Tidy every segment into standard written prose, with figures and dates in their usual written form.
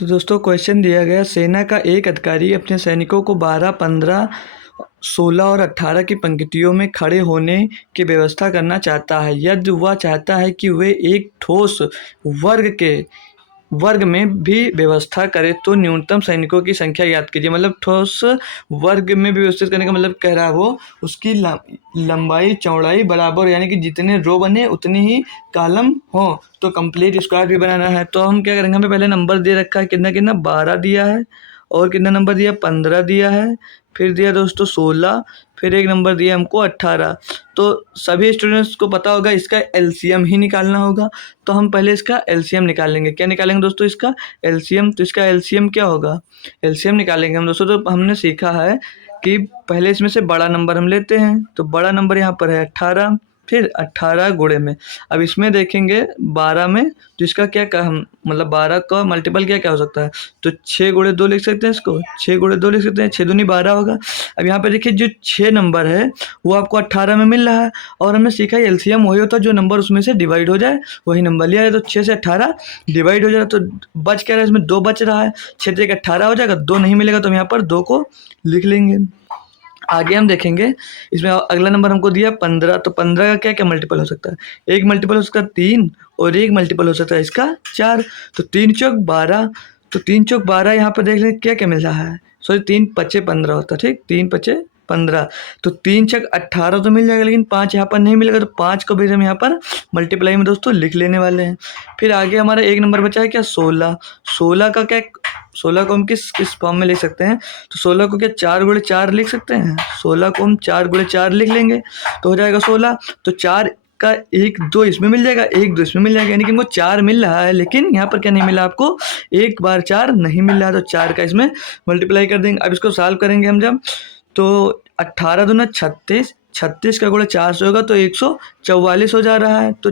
तो दोस्तों क्वेश्चन दिया गया, सेना का एक अधिकारी अपने सैनिकों को 12, 15, 16 और 18 की पंक्तियों में खड़े होने की व्यवस्था करना चाहता है। यदि वह चाहता है कि वे एक ठोस वर्ग में भी व्यवस्था करे तो न्यूनतम सैनिकों की संख्या ज्ञात कीजिए। मतलब ठोस वर्ग में भी व्यवस्थित करने का मतलब कह रहा है वो उसकी लंबाई चौड़ाई बराबर, यानी कि जितने रो बने उतनी ही कॉलम हो। तो कंप्लीट स्क्वायर भी बनाना है तो हम क्या करेंगे, हमें पहले नंबर दे रखा है कितना कितना 12 दिया है, और कितना नंबर दिया 15 दिया है, फिर दिया दोस्तों 16, फिर एक नंबर दिया हमको 18। तो सभी स्टूडेंट्स को पता होगा इसका एलसीएम ही निकालना होगा। तो हम पहले इसका एलसीएम निकाल लेंगे। क्या निकालेंगे दोस्तों? इसका एलसीएम। तो इसका एलसीएम क्या होगा? एलसीएम निकालेंगे हम दोस्तों। तो हमने सीखा है कि पहले इसमें से बड़ा नंबर हम लेते हैं। तो बड़ा नंबर यहाँ पर है 18, फिर 18 गुणे में। अब इसमें देखेंगे 12 में, तो इसका क्या हम मतलब 12 का मल्टीपल क्या क्या हो सकता है? तो 6 गुणे 2 लिख सकते हैं इसको, 6 गुणे 2 लिख सकते हैं, 6 दूनी 12 होगा। अब यहाँ पे देखिए जो 6 नंबर है वो आपको 18 में मिल रहा है, और हमने सीखा है एलसीएम वही होता है जो नंबर उसमें से डिवाइड हो जाए वही नंबर लिया है। तो 6 से 18 डिवाइड हो जाएगा तो बच क्या रहा है, इसमें 2 बच रहा है। 6 से 18 हो जाएगा, 2 नहीं मिलेगा तो हम यहाँ पर 2 को लिख लेंगे। आगे हम देखेंगे इसमें अगला नंबर हमको दिया 15। तो 15 का क्या क्या मल्टीपल हो सकता है? एक मल्टीपल हो सकता है 3, और एक मल्टीपल हो सकता है इसका 4। तो 3 चौक 12, तो 3 चौक 12 यहाँ पर देख लें क्या क्या मिल रहा है। सॉरी 3 पचे 15 होता है, ठीक, 3 पचे 15। तो 3 छक 18 तो मिल जाएगा, लेकिन 5 यहाँ पर नहीं मिलेगा। तो 5 को भी हम यहाँ पर मल्टीप्लाई में दोस्तों लिख लेने वाले हैं। फिर आगे हमारा एक नंबर बचा है क्या 16। 16 का क्या, 16 को हम किस फॉर्म में लिख सकते हैं? तो 16 को क्या 4 गुणे 4 लिख सकते हैं। 16 को हम 4 गुणे 4 लिख लेंगे तो हो जाएगा 16। तो 4 का 1 2 इसमें मिल जाएगा, 1 2 इसमें मिल जाएगा, यानी कि हमको 4 मिल रहा है, लेकिन यहाँ पर क्या नहीं मिला आपको? एक बार 4 नहीं मिल रहा है। तो 4 का इसमें मल्टीप्लाई कर देंगे। अब इसको सॉल्व करेंगे हम जब, तो 18 दूना 36, 36 का गुणा 4 से होगा तो 144 हो जा रहा है। तो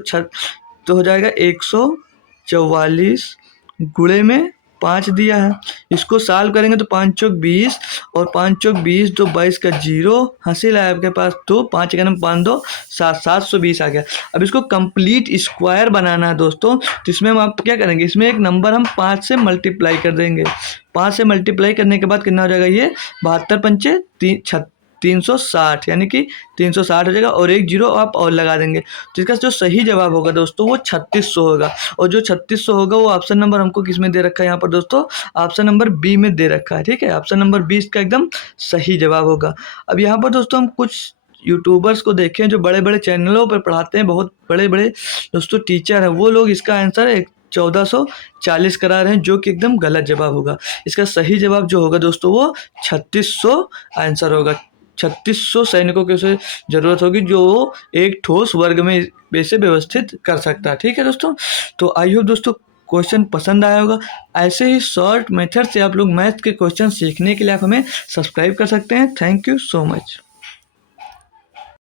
हो जाएगा 144 गुणे में 5 दिया है। इसको सॉल्व करेंगे तो 5 चौक 20, और 5 चौक 20 तो 22 का 0 हासिल है आपके पास। तो 5 का 5 2 7, 720 आ गया। अब इसको कंप्लीट स्क्वायर बनाना है दोस्तों। तो इसमें हम आप क्या करेंगे, इसमें एक नंबर हम 5 से मल्टीप्लाई कर देंगे। 5 से मल्टीप्लाई करने के बाद कितना हो जाएगा, ये 72 पंचे 360, यानी कि 360 हो जाएगा, और एक जीरो आप और लगा देंगे। तो इसका जो सही जवाब होगा दोस्तों वो 3600 होगा। और जो 3600 होगा वो ऑप्शन नंबर हमको किस में दे रखा है यहाँ पर दोस्तों? ऑप्शन नंबर बी में दे रखा है, ठीक है। ऑप्शन नंबर बी इसका एकदम सही जवाब होगा। अब यहाँ पर दोस्तों हम कुछ यूट्यूबर्स को देखें जो बड़े बड़े चैनलों पर पढ़ाते हैं, बहुत बड़े बड़े दोस्तों टीचर हैं, वो लोग इसका आंसर 1440 करा रहे हैं, जो कि एकदम गलत जवाब होगा। इसका सही जवाब जो होगा दोस्तों वो 3600 आंसर होगा। 3600 सैनिकों की उसे ज़रूरत होगी जो एक ठोस वर्ग में वैसे व्यवस्थित कर सकता है, ठीक है दोस्तों। तो आई होप दोस्तों क्वेश्चन पसंद आया होगा। ऐसे ही शॉर्ट मेथड से आप लोग मैथ के क्वेश्चन सीखने के लिए आप हमें सब्सक्राइब कर सकते हैं। Thank you so much.